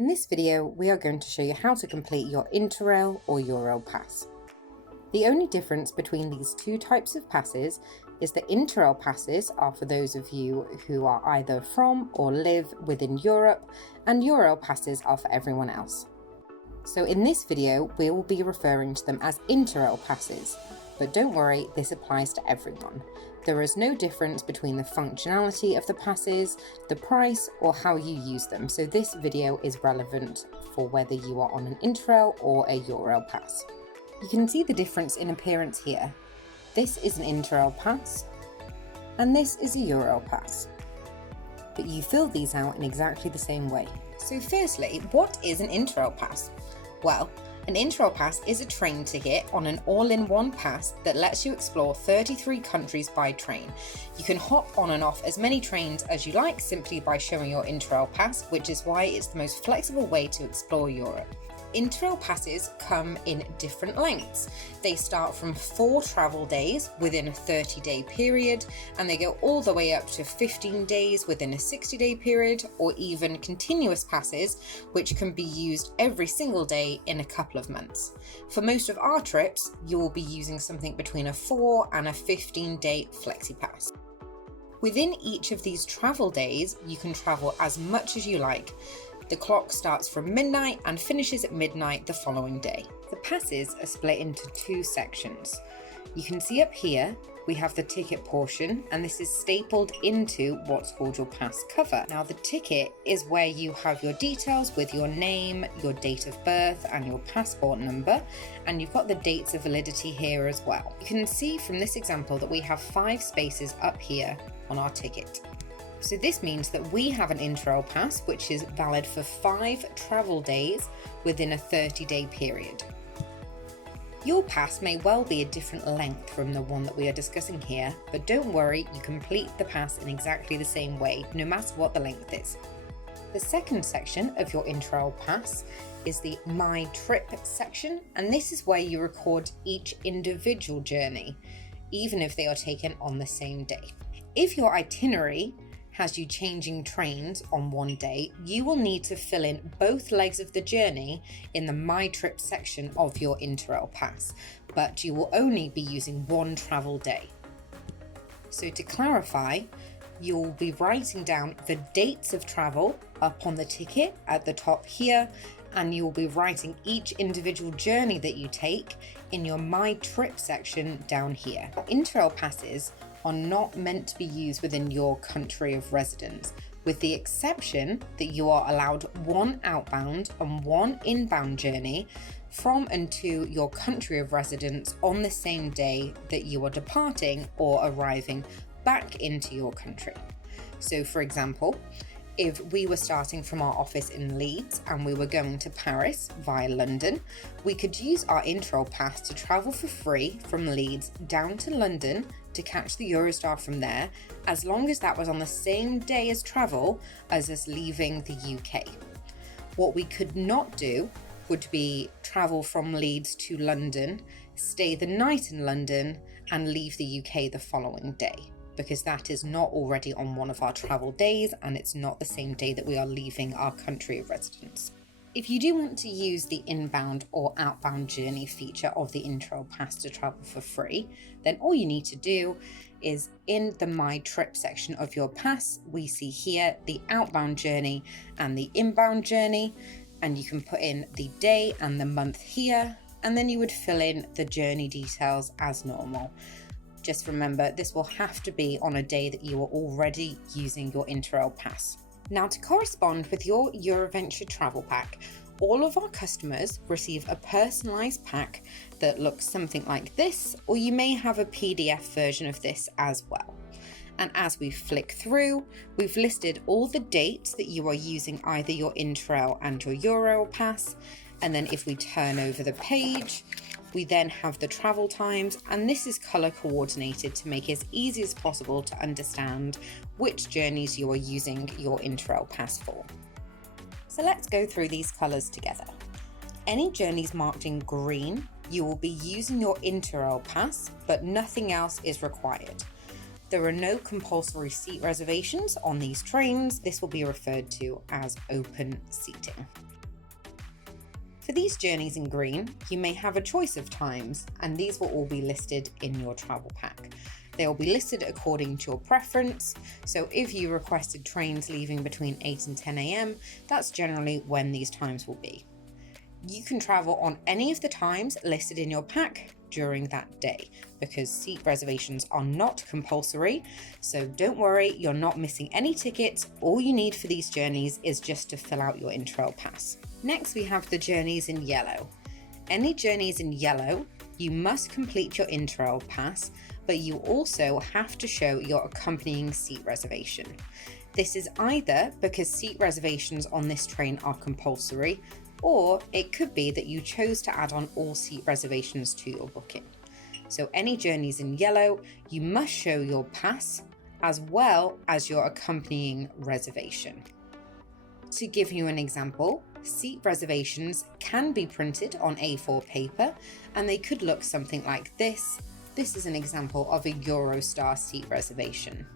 In this video, we are going to show you how to complete your Interrail or Eurail pass. The only difference between these two types of passes is that Interrail passes are for those of you who are either from or live within Europe, and Eurail passes are for everyone else. So in this video, we will be referring to them as Interrail passes, but don't worry, this applies to everyone. There is no difference between the functionality of the passes, the price, or how you use them, so this video is relevant for whether you are on an Interrail or a Eurail pass. You can see the difference in appearance here. This is an Interrail pass, and this is a Eurail pass. But you fill these out in exactly the same way. So firstly, what is an Interrail pass? Well, an Interrail pass is a train ticket on an all-in-one pass that lets you explore 33 countries by train. You can hop on and off as many trains as you like simply by showing your Interrail pass, which is why it's the most flexible way to explore Europe. Interrail passes come in different lengths. They start from 4 travel days within a 30-day period, and they go all the way up to 15 days within a 60-day period, or even continuous passes, which can be used every single day in a couple of months. For most of our trips, you will be using something between a 4 and a 15-day flexi pass. Within each of these travel days, you can travel as much as you like. The clock starts from midnight and finishes at midnight the following day. The passes are split into 2 sections. You can see up here, we have the ticket portion, and this is stapled into what's called your pass cover. Now the ticket is where you have your details with your name, your date of birth, and your passport number, and you've got the dates of validity here as well. You can see from this example that we have 5 spaces up here on our ticket. So this means that we have an Interrail pass which is valid for 5 travel days within a 30-day period. Your pass may well be a different length from the one that we are discussing here, but don't worry, you complete the pass in exactly the same way, no matter what the length is. The second section of your Interrail pass is the My Trip section, and this is where you record each individual journey, even if they are taken on the same day. If your itinerary has you changing trains on one day, you will need to fill in both legs of the journey in the My Trip section of your Interrail pass, but you will only be using one travel day. So to clarify, you'll be writing down the dates of travel up on the ticket at the top here, and you'll be writing each individual journey that you take in your My Trip section down here. Interrail passes are not meant to be used within your country of residence, with the exception that you are allowed 1 outbound and 1 inbound journey from and to your country of residence on the same day that you are departing or arriving back into your country. So for example, if we were starting from our office in Leeds and we were going to Paris via London, we could use our Interrail pass to travel for free from Leeds down to London to catch the Eurostar from there, as long as that was on the same day as travel as us leaving the UK. What we could not do would be travel from Leeds to London, stay the night in London, and leave the UK the following day, because that is not already on one of our travel days and it's not the same day that we are leaving our country of residence. If you do want to use the inbound or outbound journey feature of the Interrail pass to travel for free, then all you need to do is in the My Trip section of your pass, we see here the outbound journey and the inbound journey, and you can put in the day and the month here, and then you would fill in the journey details as normal. Just remember, this will have to be on a day that you are already using your Interrail pass. Now, to correspond with your Euroventure travel pack, all of our customers receive a personalised pack that looks something like this, or you may have a PDF version of this as well. And as we flick through, we've listed all the dates that you are using either your Interrail and your Eurail pass, and then if we turn over the page, we then have the travel times, and this is colour coordinated to make it as easy as possible to understand which journeys you are using your Interrail pass for. So let's go through these colours together. Any journeys marked in green, you will be using your Interrail pass, but nothing else is required. There are no compulsory seat reservations on these trains. This will be referred to as open seating. For these journeys in green, you may have a choice of times, and these will all be listed in your travel pack. They will be listed according to your preference, so if you requested trains leaving between 8 and 10 a.m, that's generally when these times will be. You can travel on any of the times listed in your pack during that day, because seat reservations are not compulsory, so don't worry, you're not missing any tickets. All you need for these journeys is just to fill out your Interrail pass. Next, we have the journeys in yellow. Any journeys in yellow, you must complete your Interrail pass, but you also have to show your accompanying seat reservation. This is either because seat reservations on this train are compulsory, or it could be that you chose to add on all seat reservations to your booking. So any journeys in yellow, you must show your pass as well as your accompanying reservation. To give you an example, seat reservations can be printed on A4 paper, and they could look something like this. This is an example of a Eurostar seat reservation.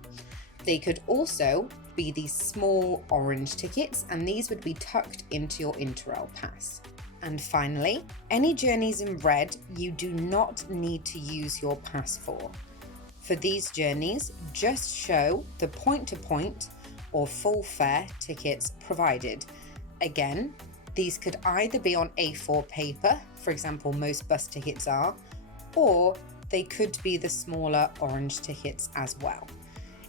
They could also be these small orange tickets, and these would be tucked into your Interrail pass. And finally, any journeys in red you do not need to use your pass for. For these journeys, just show the point-to-point or full fare tickets provided. Again, these could either be on A4 paper, for example, most bus tickets are, or they could be the smaller orange tickets as well.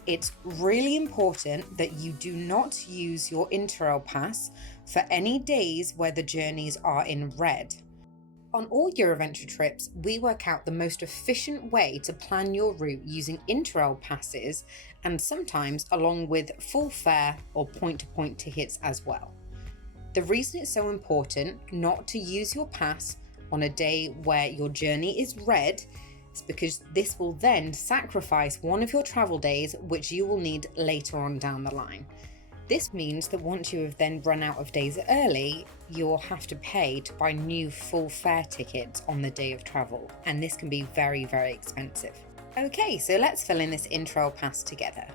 It's really important that you do not use your Interrail pass for any days where the journeys are in red. On all Euroventure trips, we work out the most efficient way to plan your route using Interrail passes, and sometimes along with full fare or point-to-point tickets as well. The reason it's so important not to use your pass on a day where your journey is red is because this will then sacrifice one of your travel days, which you will need later on down the line. This means that once you have then run out of days early, you'll have to pay to buy new full fare tickets on the day of travel, and this can be very, very expensive. Okay, so let's fill in this Interrail pass together.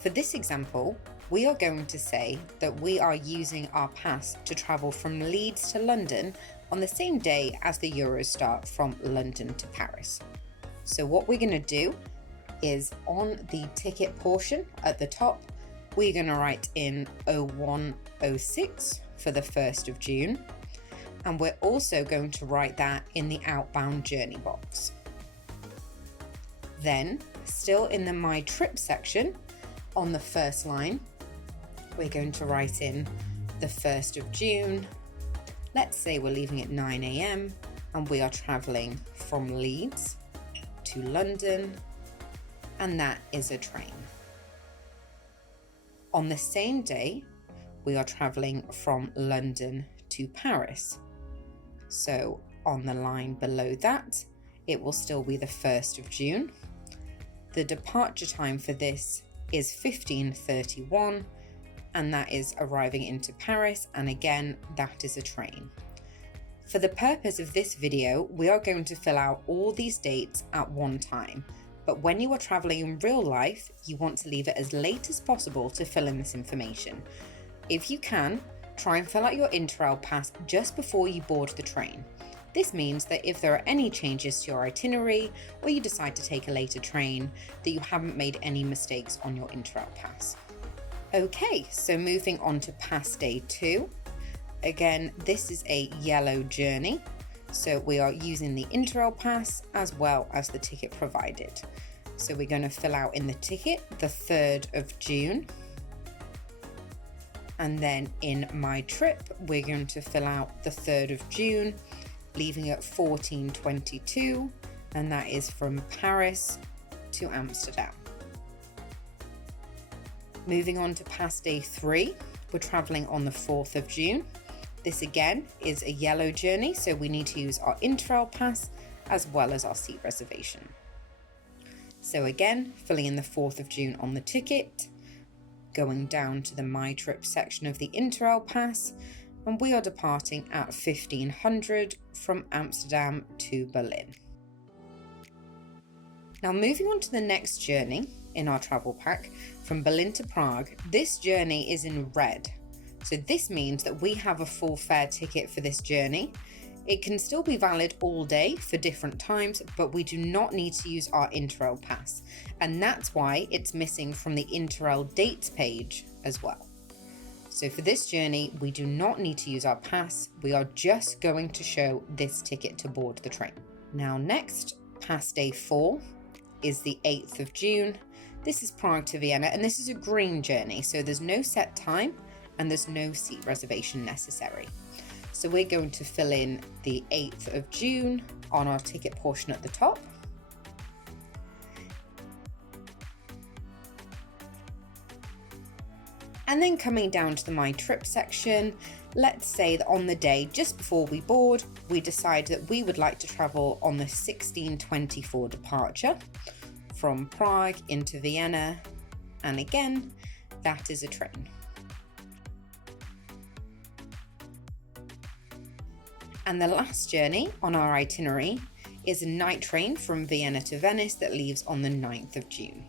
For this example, we are going to say that we are using our pass to travel from Leeds to London on the same day as the Eurostar from London to Paris. So what we're going to do is on the ticket portion at the top, we're going to write in 0106 for the 1st of June. And we're also going to write that in the outbound journey box. Then, still in the My Trip section, on the first line, we're going to write in the 1st of June. Let's say we're leaving at 9 a.m. and we are traveling from Leeds to London, and that is a train. On the same day, we are traveling from London to Paris. So on the line below that, it will still be the 1st of June. The departure time for this is 15:31, and that is arriving into Paris, and again, that is a train. For the purpose of this video, we are going to fill out all these dates at one time. But when you are traveling in real life, you want to leave it as late as possible to fill in this information. If you can, try and fill out your Interrail pass just before you board the train. This means that if there are any changes to your itinerary, or you decide to take a later train, that you haven't made any mistakes on your Interrail pass. Okay, so moving on to pass day 2. Again, this is a yellow journey. So we are using the Interrail pass as well as the ticket provided. So we're going to fill out in the ticket the 3rd of June. And then in My Trip, we're going to fill out the 3rd of June, leaving at 14:22, and that is from Paris to Amsterdam. Moving on to pass day 3, we're traveling on the 4th of June. This again is a yellow journey, so we need to use our Interrail pass as well as our seat reservation. So again, filling in the 4th of June on the ticket, going down to the My Trip section of the Interrail pass, and we are departing at 1500 from Amsterdam to Berlin. Now moving on to the next journey in our travel pack, from Berlin to Prague, this journey is in red. So this means that we have a full fare ticket for this journey. It can still be valid all day for different times, but we do not need to use our Interrail pass. And that's why it's missing from the Interrail dates page as well. So for this journey, we do not need to use our pass. We are just going to show this ticket to board the train. Now next, pass day 4 is the 8th of June. This is Prague to Vienna, and this is a green journey, so there's no set time and there's no seat reservation necessary. So we're going to fill in the 8th of June on our ticket portion at the top. And then coming down to the My Trip section, let's say that on the day just before we board, we decide that we would like to travel on the 1624 departure from Prague into Vienna. And again, that is a train. And the last journey on our itinerary is a night train from Vienna to Venice that leaves on the 9th of June.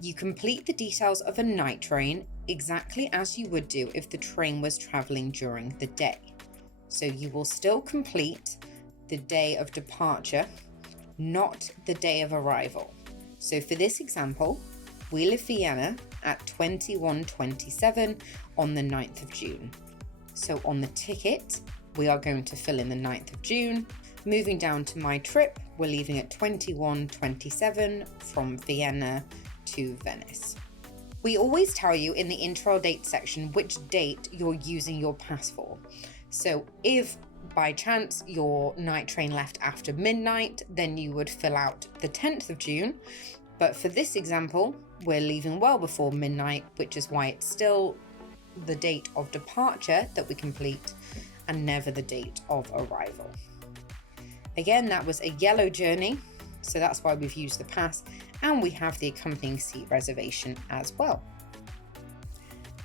You complete the details of a night train exactly as you would do if the train was travelling during the day. So you will still complete the day of departure, not the day of arrival. So for this example, we leave Vienna at 21:27 on the 9th of June. So on the ticket, we are going to fill in the 9th of June. Moving down to My Trip, we're leaving at 21:27 from Vienna to Venice. We always tell you in the Interrail date section which date you're using your pass for. So if by chance your night train left after midnight, then you would fill out the 10th of June. But for this example, we're leaving well before midnight, which is why it's still the date of departure that we complete and never the date of arrival. Again, that was a yellow journey, so that's why we've used the pass, and we have the accompanying seat reservation as well.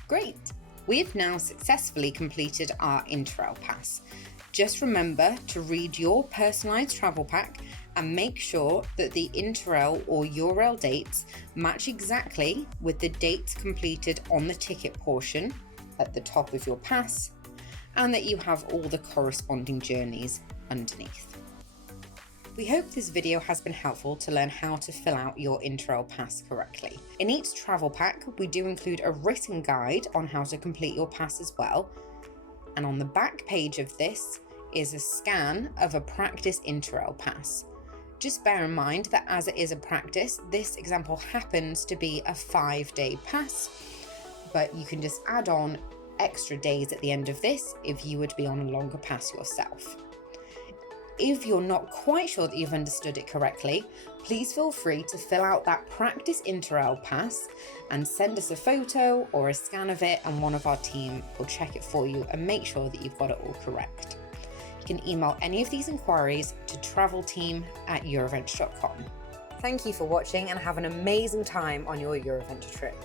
Great! We've now successfully completed our Interrail pass. Just remember to read your personalised travel pack and make sure that the Interrail or Eurail dates match exactly with the dates completed on the ticket portion at the top of your pass, and that you have all the corresponding journeys underneath. We hope this video has been helpful to learn how to fill out your Interrail pass correctly. In each travel pack, we do include a written guide on how to complete your pass as well. And on the back page of this is a scan of a practice Interrail pass. Just bear in mind that as it is a practice, this example happens to be a 5-day pass, but you can just add on extra days at the end of this if you would be on a longer pass yourself. If you're not quite sure that you've understood it correctly, please feel free to fill out that practice Interrail pass and send us a photo or a scan of it, and one of our team will check it for you and make sure that you've got it all correct. You can email any of these inquiries to travelteam@eurovent.com. Thank you for watching and have an amazing time on your Euroventure trip.